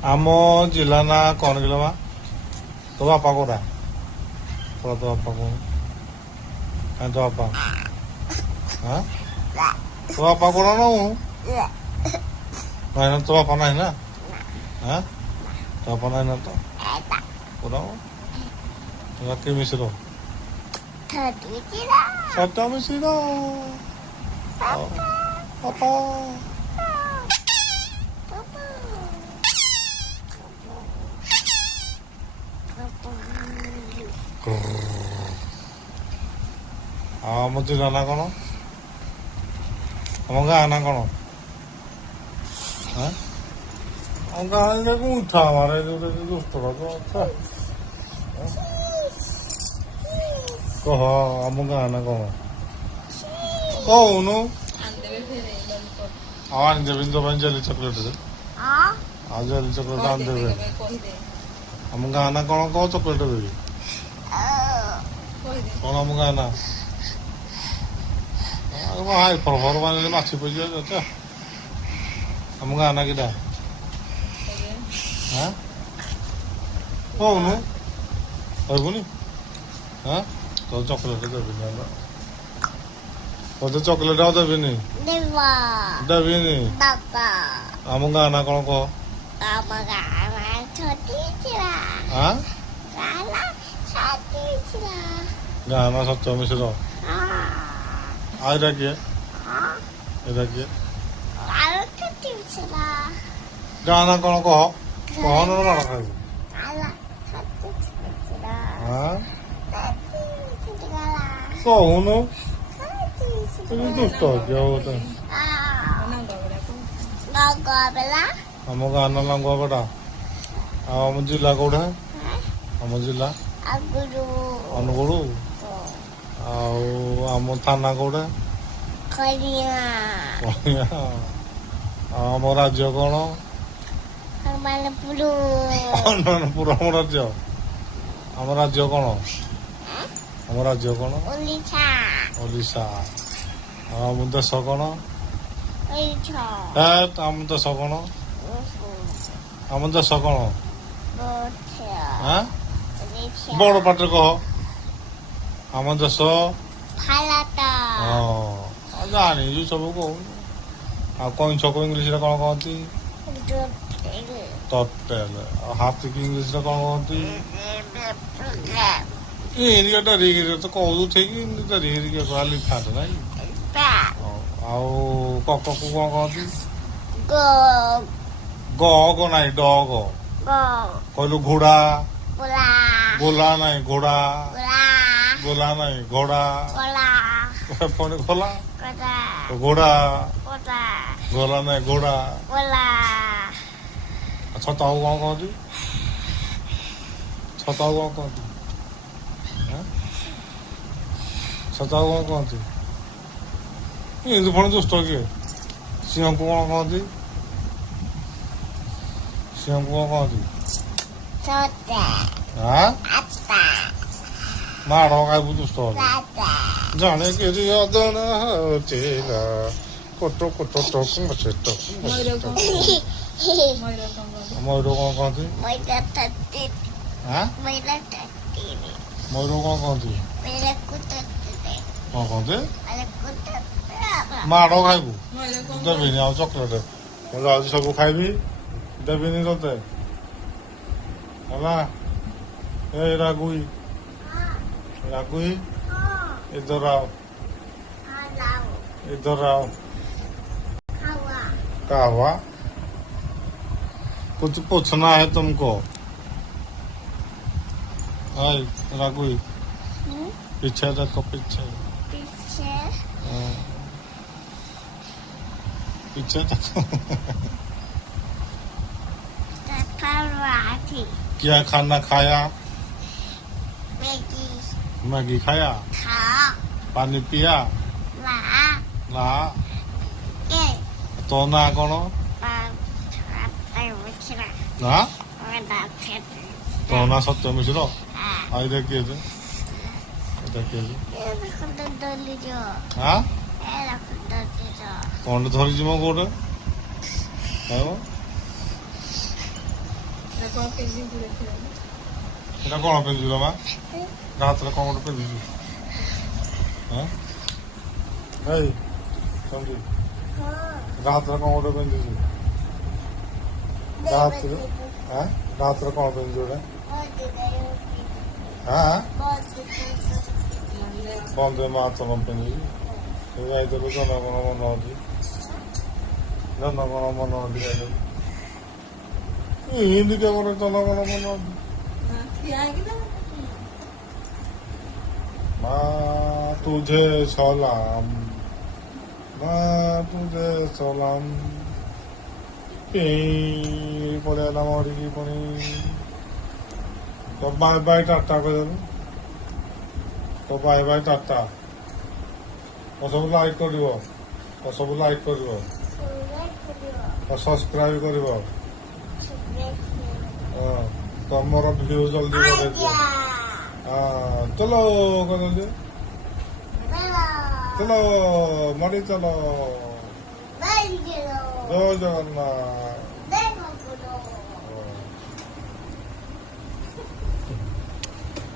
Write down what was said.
ଆମ ଜିଲ୍ଲା ନା କଣ କିଲୋ ମା? ତୋ ବାପା କୋଉଟା? ତୋ ବାପା କଣ? କାଇଁ ତୋ ବାପା? ହଁ? ତୋ ବାପା କୋଉଟା ନଉ? ନାଇଁ ନା ତୋ ବାପା ନାହିଁ ନା? ହଁ? ତୋ ବାପା ନାହିଁ ନା ତ? କୋଉଟା? ତୋ କି ମିଶ୍ର? ସତ ମିଶ୍ର। ବାପା। ଆଉ ଆମ ଜିଲ୍ଲା ନା କଣ? ଆମ ଗାଁ ନା କଣ? ଆମ ଗାଁ ଯାକୁ ଉଠା ମାରେ ଦୁଷ୍ଟ କହ ଆମ ଗାଁ ନା କଣ? କହୁନୁ ଆଉ ଆଣିଦେବି ତୋ ପାଇଁ ଜେଲି ଚକୋଲେଟ ଆଉ ଜେଲି ଚକୋଲେଟ ଆଣିଦେବେ। ଆମ ଗାଁ ନା କଣ କହ ଚକୋଲେଟ ଦେବି। କଣ ଆମ ଗାଁ ନା? ମାଛି ପଇଯିବ ଆମ ଗାଁ ନା କିଟା? କହୁନୁ କହିବୁନି? ତୋ ଚକୋଲେଟ ଦେବିନି ହେଲା। ତୋତେ ଚକୋଲେଟ ଆଉ ଦେବିନି। ଦେବିନି। ଆମ ଗାଁ ନା କଣ କହ? ଗାଁ ନା ସତ୍ୟ ମିଶ୍ର। ଆଉ ଏଇଟା କିଏ? ଏଇଟା କିଏ? ଗାଁ ନା କଣ କହ? କହ ନା ମାଡ଼ ଖାଇବୁ। କହୁନୁ ଦୁଷ୍ଟ ହଉଛି ଆଉ ଆମ ଗାଁ ନା ଲାଙ୍ଗୁଆପଡ଼ା। ଆଉ ଆମ ଜିଲ୍ଲା କୋଉଟା? ଆମ ଜିଲ୍ଲା ଅନୁଗୁଳ। ଆଉ ଆମ ଥାନା କୋଉଟା? ଆଉ ଆମ ରାଜ୍ୟ କଣ? ଅନନ୍ତପୁର ଆମ ରାଜ୍ୟ। ଆମ ରାଜ୍ୟ କଣ? ଆମ ରାଜ୍ୟ କଣ? ଓଡ଼ିଶା। ଆଉ ଆମ ଦେଶ କଣ? ଆମ ଦେଶ କଣ? ଆମ ଦେଶ କଣ? ବଡ ପାଟିରେ କହ। ଆମ ଦେଶ ଜାଣିଛୁ ସବୁ କହୁନୁ। ଆଉ କଇଁଛକୁ ଇଂଲିଶରେ କଣ କହନ୍ତି? ଟର୍ଟେଲ। ଆଉ ହାତୀକି ଇଂଲିଶରେ କଣ କହନ୍ତି? ଡରିକିରି ତ କହୁଛୁ ଠିକ ଡରିକିରି ଲିଫାଟ ନାଇଁ। ଆଉ କକକୁ କଣ କହନ୍ତି? ଗଗ ନାଇଁ ଡଗ। କହିଲୁ ଘୋଡା। ଗୋଲା ନାଇଁ ଘୋଡା। ଗୋଲା ନାଇଁ ଘୋଡା। ପୁଣି ଖୋଲା ଘୋଡା। ଗୋଲା ନାଇଁ ଘୋଡା। ଛତାକୁ କଣ କହନ୍ତି? ଛତାକୁ କଣ କହନ୍ତି? ଛତାକୁ କଣ କହନ୍ତି? ଏମିତି ପୁଣି ଦୁଷ୍ଟ କିଏ? ସିଂହକୁ କଣ କହନ୍ତି? ସିଂହକୁ କଣ କହନ୍ତି? ମାଡ଼ ଖାଇବୁ ଦୁଷ୍ଟ ହବ। ଜଣେ କିରି ଅଦଣା ହଉଥିଲା କୋଟ କୋଟ ଟକୁ ମୟୂର କଣ କହନ୍ତି? ମୟୂର କଣ କହନ୍ତି? କଣ କହନ୍ତି? ମାଡ଼ ଖାଇବୁ। ଦେବିନି ଆଉ ଚକୋଲେଟ। ମୁଁ ଯାଉଛି ସବୁ ଖାଇବି ଦେବିନି ତତେ ହେଲା। ଏ ରାଗୁଇ इधर आओ इधर आओ। क्या हुआ? कुछ पूछना है तुमको? हाय रागुई पीछे देखो पीछे पीछे देखो। क्या खाना खाया? मैगी खाया? पानी पिया? ना। तो ना कौन? ना तो ना सत्य मिश्र। आई देखिए थे कौन धरी जी मोटे ଏଇଟା କ'ଣ ପିନ୍ଧୁଛୁ ମା ହାତରେ କ'ଣ ଗୋଟେ ପିନ୍ଧୁଛୁ ଏଇ ସମଝି ହାତରେ କ'ଣ ଗୋଟେ ପିନ୍ଧୁଛୁ ହାତରେ ହାତରେ କ'ଣ ପିନ୍ଧୁଛୁ ଗୋଟେ ବନ୍ଦେ ମାତରମ୍ ପିନ୍ଧୁଛୁ ଯାଇଥିଲୁ ଜନଗଣ ମନ ଅଛି ଜନଗଣ ମନ ଅଛି ଯାଇଥିଲୁ हिंदी क्या बोले चला वाला बोला माँ तुझे सलाम माँ तुझे सलाम पड़े ना मरी की पड़ी तो बाय बाय टाटा कर तो बाय बाय टाटा सब लाइक कर सब लाइक कर सब्सक्राइब कर तमर व्यू जल्दी चलो जल्दी चलो मरी चलो जय जगन्नाथ।